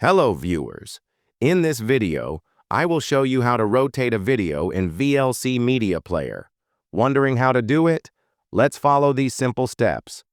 Hello viewers. In this video, I will show you how to rotate a video in VLC Media Player. Wondering how to do it? Let's follow these simple steps.